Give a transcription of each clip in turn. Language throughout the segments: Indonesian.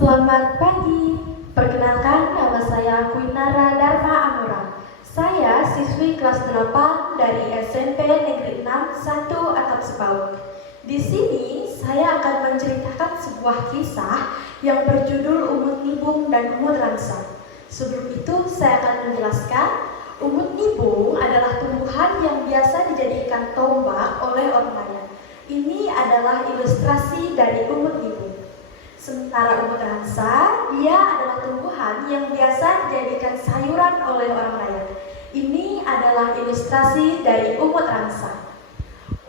Selamat pagi, perkenalkan nama saya Kuinara Dharma Amura. Saya siswi kelas 8 dari SMP Negeri 6 1 Atap Sepaut. Di sini saya akan menceritakan sebuah kisah yang berjudul Umut Nibung dan Umut Rangsa. Sebelum itu saya akan menjelaskan, umut nibung adalah tumbuhan yang biasa dijadikan tombak oleh orang lain. Ini adalah ilustrasi dari umut nibung. Sementara umut rangsa, dia adalah tumbuhan yang biasa dijadikan sayuran oleh orang lain. Ini adalah ilustrasi dari umut rangsa.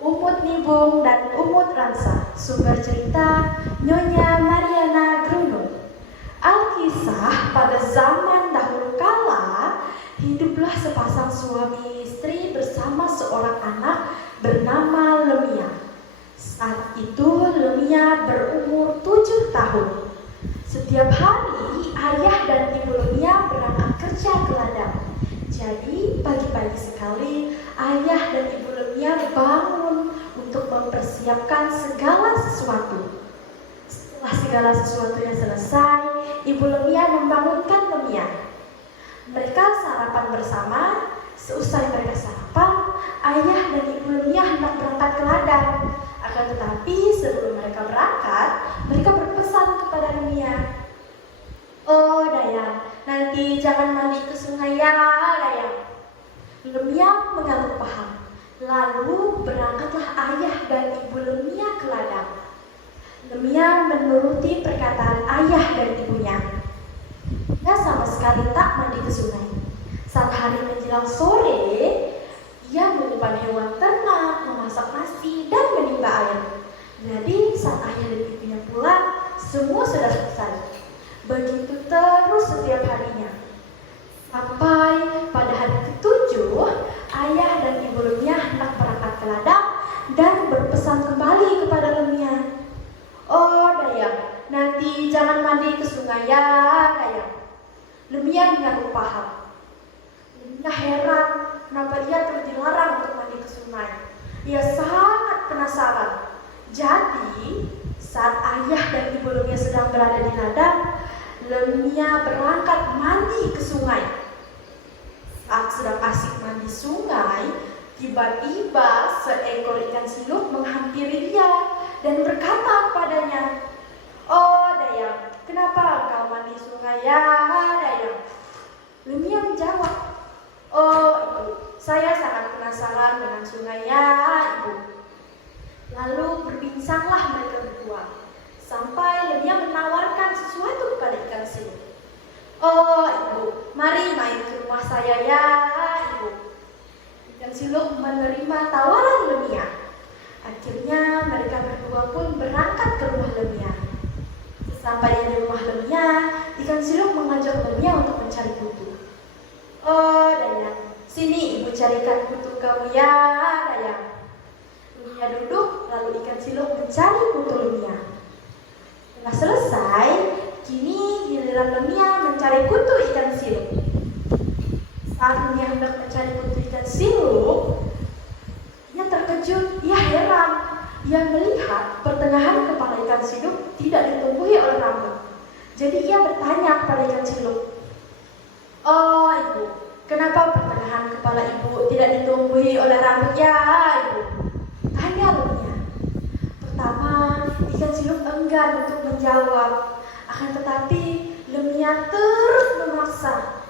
Umut nibung dan umut rangsa. Sumber cerita Nyonya Mariana Grunung. Alkisah, pada zaman dahulu kala, hiduplah sepasang suami istri bersama seorang anak bernama Lemia. Saat itu Lemia berumur 7 tahun. Setiap hari ayah dan ibu Lemia berangkat kerja ke ladang. Jadi pagi-pagi sekali ayah dan ibu Lemia bangun untuk mempersiapkan segala sesuatu. Setelah segala sesuatunya selesai, ibu Lemia membangunkan Lemia. Mereka sarapan bersama. Seusai mereka sarapan, ayah dan ibu Lemia hendak berangkat ke ladang. Akan tetapi sebelum mereka berangkat, mereka berpesan kepada Lemia. "Oh Dayang, nanti jangan mandi ke sungai ya Dayang." Lemia mengangguk paham. Lalu berangkatlah ayah dan ibu Lemia ke ladang. Lemia menuruti perkataan ayah dan ibunya. Ia sama sekali tak mandi ke sungai. Saat hari menjelang sore, ia mengumpan hewan ternak, memasak nasi, dan menimba air. Jadi saat ayah dan ibunya pulang, semua sudah selesai. Begitu terus setiap harinya. Sampai pada hari ke-7, ayah dan ibu Lemia hendak berangkat ke ladang dan berpesan kembali kepada Lemia. "Oh Dayang, nanti jangan mandi ke sungai ya Dayang." Lemia mengaku paham. Lemia heran kenapa ia terus dilarang untuk mandi ke sungai. Ia sangat penasaran. Jadi saat ayah dan ibu Lemia sedang berada di ladang, Lemia berangkat mandi ke sungai. Saat sedang asik mandi sungai, tiba-tiba seekor ikan siluk menghampiri dia dan berkata padanya, "Oh Dayang, kenapa engkau mandi sungai ya Dayang?" Lemia menjawab, "Oh ibu, saya sangat penasaran dengan sungai ya ibu." Lalu berbincanglah mereka berdua, sampai Lemia menawarkan sesuatu kepada ikan siluk. "Oh ibu, mari main ke rumah saya ya ibu." Ikan siluk menerima tawaran Lemia. Akhirnya mereka berdua pun berangkat ke rumah Lemia. Sesampainya di rumah Lemia, ikan siluk mengajak Lemia untuk mencari kutu. "Oh Dayang, sini ibu carikan kutu kamu ya Dayang." Lemia duduk, lalu ikan siluk mencari kutu Lemia. Setelah selesai, kini giliran Lemia mencari kutu ikan siluk. Saat Lemia hendak mencari kutu ikan siluk, ia terkejut, ia heran. Ia melihat pertengahan kepala ikan siluk tidak ditumbuhi oleh rambut. Jadi ia bertanya kepada ikan siluk, "Oh ibu, kenapa pertengahan kepala ibu tidak ditumbuhi oleh rambut ya ibu?" Tanya Lemia. Pertama, ikan siluk enggan untuk menjawab. Akan tetapi Lemia terus memaksa.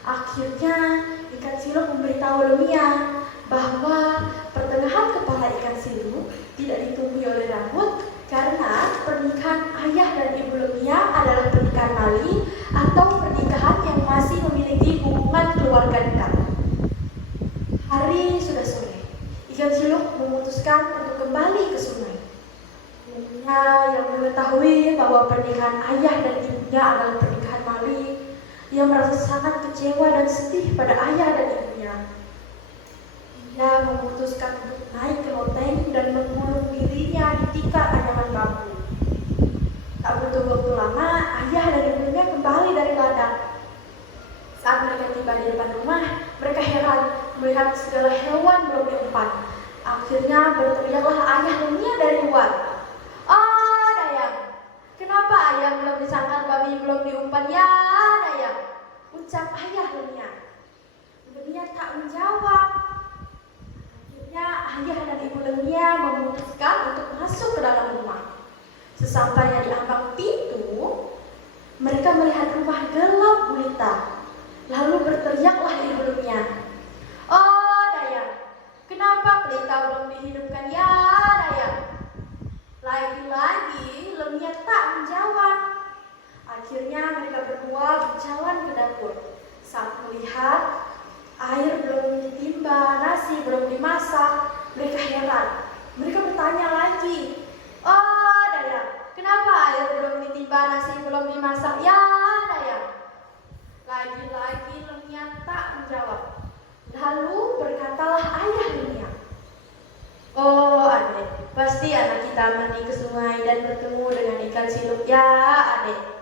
Akhirnya ikan siluk memberitahu Lemia bahwa pertengahan kepala ikan siluk tidak ditumbuhi oleh rambut karena pernikahan ayah dan ibu Lemia adalah pernikahan mali atau pernikahan yang masih memiliki hubungan keluarga dekat. Hari sudah sore. Ikan siluk memutuskan untuk kembali ke sungai. Lemia yang mengetahui bahwa pernikahan ayah dan ibunya adalah pernikahan mali, ia merasa sangat kecewa dan sedih pada ayah dan ibunya. Ia memutuskan untuk naik ke loteng dan mengulung dirinya di tikar anyaman bambu. Tak butuh waktu lama, ayah dan ibunya kembali dari ladang. Saat mereka tiba di depan rumah, mereka heran melihat segala hewan belum diempan. Akhirnya berteriaklah ayah Lemia dari luar, "Oh Dayang, kenapa ayah belum disangkal bayi belum diumpan, ya Daya, ucap ayah Lemia. Lemia tak menjawab. Akhirnya ayah dan ibu Lemia memutuskan untuk masuk ke dalam rumah. Sesampainya di ambang pintu, mereka melihat rumah gelap gulita. Lalu berteriaklah ibu Lemia, "Oh Daya, kenapa pelita belum dihidupkan, ya Daya?" Lagi-lagi Lemia tak menjawab. Akhirnya mereka berdua berjalan ke dapur. Saat melihat air belum ditimba, nasi belum dimasak, mereka heran. Mereka bertanya lagi, "Oh Daya, kenapa air belum ditimba, nasi belum dimasak, ya Daya?" Lagi-lagi Lemia tak menjawab. Lalu berkatalah ayah Lemia, "Oh adek, pasti anak kita mandi ke sungai dan bertemu dengan ikan siluk, ya adek."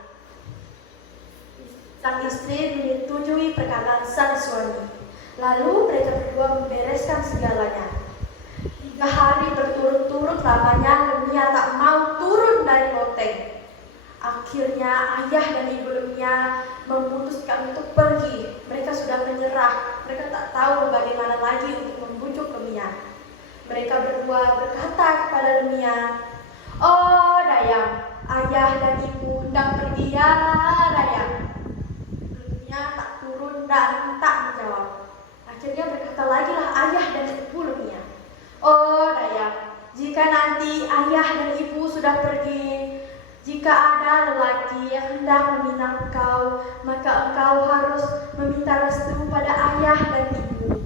Sang istri menyetujui perkataan sang suami. Lalu mereka berdua membereskan segalanya. 3 hari berturut-turut lamanya Lemia tak mau turun dari loteng. Akhirnya ayah dan ibu Lemia memutuskan untuk pergi. Mereka sudah menyerah. Mereka tak tahu bagaimana lagi untuk membujuk Lemia. Mereka berdua berkata kepada Lemia, "Oh Daya, ayah dan ibu hendak pergi, ya Daya." Lemia tak turun dan tak menjawab. Akhirnya berkata lagi lah ayah dan ibu Lemia, "Oh Daya, jika nanti ayah dan ibu sudah pergi, jika ada lelaki yang hendak meminang engkau, maka engkau harus meminta restu pada ayah dan ibu.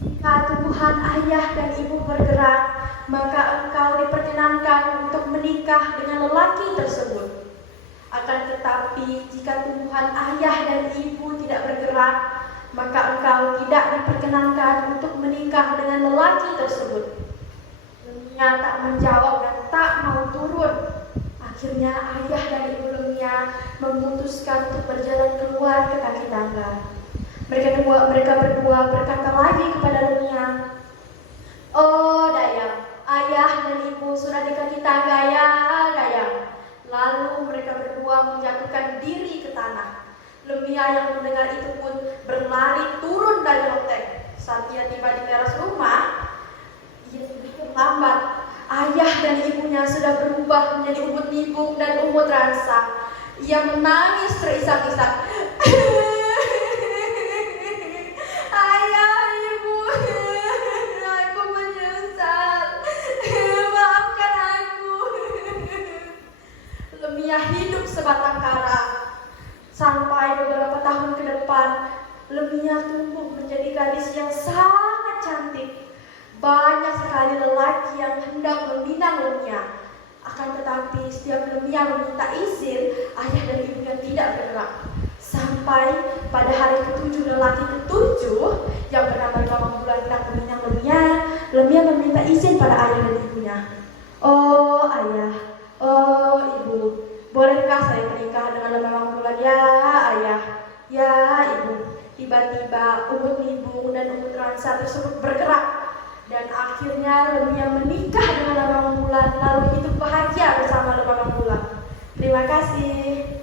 Jika tubuhan ayah dan ibu bergerak, maka engkau diperkenankan untuk menikah dengan lelaki tersebut. Akan tetapi, jika tubuhan ayah dan ibu tidak bergerak, maka engkau tidak diperkenankan untuk menikah dengan lelaki tersebut." Lemia tak menjawab dan tak mau turun. Akhirnya ayah dan ibu Lemia memutuskan untuk berjalan keluar ke kaki tangga. Mereka berdua berkata lagi kepada Lemia, "Oh Daya, ayah dan ibu sudah di kaki tangga, ya Daya." Lalu mereka berdua menjatuhkan diri ke tanah. Lemia yang mendengar itu pun berlari turun dari loteng. Saat ia tiba di teras rumah, ia sudah terlambat. Ayah dan ibunya sudah berubah menjadi umbut nibung dan umbut ransang. Ia menangis terisak-isak. "Ayah, ibu, aku menyesal. Maafkan aku." Lemia hidup sebatang kara. Sampai beberapa tahun ke depan, Lemia tumbuh menjadi gadis yang sangat cantik. Banyak sekali lelaki yang hendak meminang Lemia. Akan tetapi setiap Lemia meminta izin, ayah dan ibunya tidak bergerak. Sampai pada hari ke-7 lelaki ke-7 yang bernama Mamang Bulan hendak meminang Lemia, Lemia meminta izin pada ayah dan ibunya. "Oh ayah, oh ibu, bolehkah saya menikah dengan Mamang Bulan, ya ayah, ya ibu?" Tiba-tiba umbut nibung dan umbut ransa tersebut bergerak. Dan akhirnya Lemia menikah dengan Mamang Bulan, lalu hidup bahagia bersama Mamang Bulan. Terima kasih.